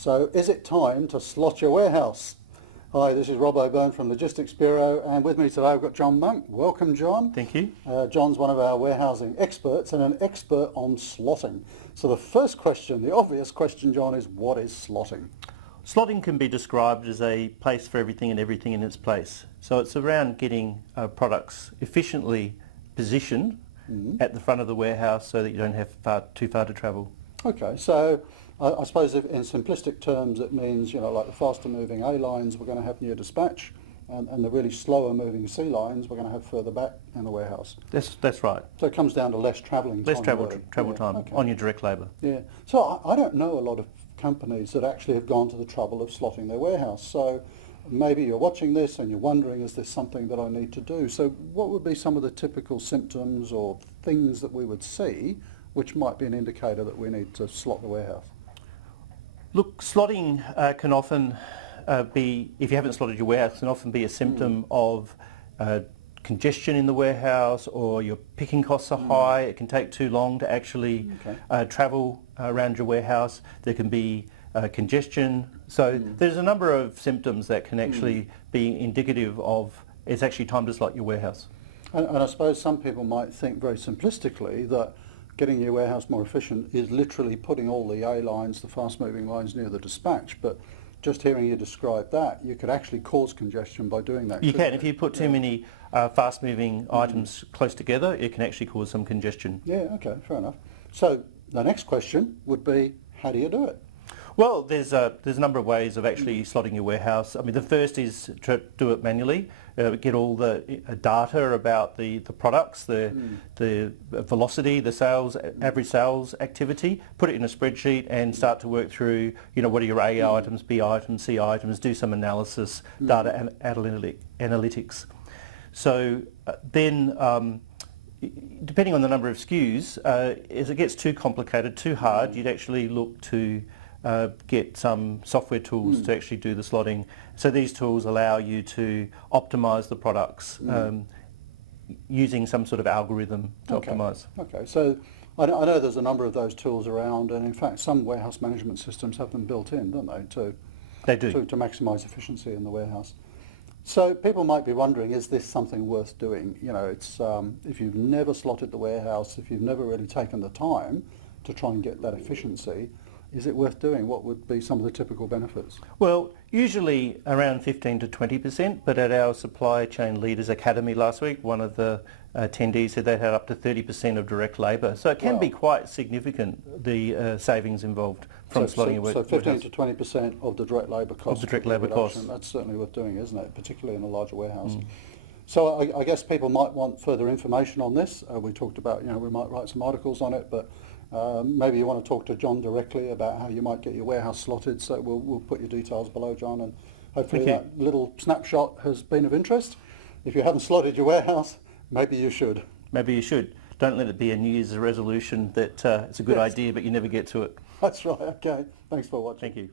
So is it time to slot your warehouse? Hi, this is Rob O'Byrne from Logistics Bureau, and with me today I've got John Monck. Welcome, John. Thank you. John's one of our warehousing experts and an expert on slotting. So the first question, the obvious question, John, is what is slotting? Slotting can be described as a place for everything and everything in its place. So it's around getting products efficiently positioned at the front of the warehouse so that you don't have too far to travel. Okay, so I suppose if in simplistic terms it means, like the faster moving A lines we're going to have near dispatch, and the really slower moving C lines we're going to have further back in the warehouse. That's right. So it comes down to less travelling time. Less travel time on your direct labour. Yeah. So I don't know a lot of companies that actually have gone to the trouble of slotting their warehouse. So maybe you're watching this and you're wondering, is this something that I need to do? So what would be some of the typical symptoms or things that we would see which might be an indicator that we need to slot the warehouse? Look, slotting can often be, if you haven't slotted your warehouse, can often be a symptom of congestion in the warehouse, or your picking costs are high. It can take too long to actually travel around your warehouse. There can be congestion. So there's a number of symptoms that can actually be indicative of it's actually time to slot your warehouse. And I suppose some people might think very simplistically that getting your warehouse more efficient is literally putting all the A lines, the fast moving lines, near the dispatch, but just hearing you describe that, you could actually cause congestion by doing that. You can. If you put too many fast moving items close together, it can actually cause some congestion. Yeah, okay, fair enough. So the next question would be, how do you do it? Well, there's a number of ways of actually slotting your warehouse. I mean, the first is to do it manually, get all the data about the products, the velocity, the sales, average sales activity, put it in a spreadsheet and start to work through, what are your A items, B items, C items, do some analysis, data analytics. So then, depending on the number of SKUs, as it gets too complicated, too hard, you'd actually look to get some software tools to actually do the slotting. So these tools allow you to optimise the products using some sort of algorithm to optimise. Okay, so I know there's a number of those tools around, and in fact some warehouse management systems have them built in, don't they, They do. to maximise efficiency in the warehouse. So people might be wondering, is this something worth doing? It's if you've never slotted the warehouse, if you've never really taken the time to try and get that efficiency, is it worth doing? What would be some of the typical benefits? Well, usually around 15 to 20%, but at our Supply Chain Leaders Academy last week, one of the attendees said they had up to 30% of direct labour. So it can be quite significant, the savings involved from slotting your warehouse. So 15 to 20% of the direct labour cost. Of the direct labour cost. That's certainly worth doing, isn't it? Particularly in a larger warehouse. So I guess people might want further information on this. We talked about, we might write some articles on it, but maybe you want to talk to John directly about how you might get your warehouse slotted. So we'll put your details below, John, and hopefully that little snapshot has been of interest. If you haven't slotted your warehouse, maybe you should. Maybe you should. Don't let it be a New Year's resolution that it's a good idea, but you never get to it. That's right. Okay. Thanks for watching. Thank you.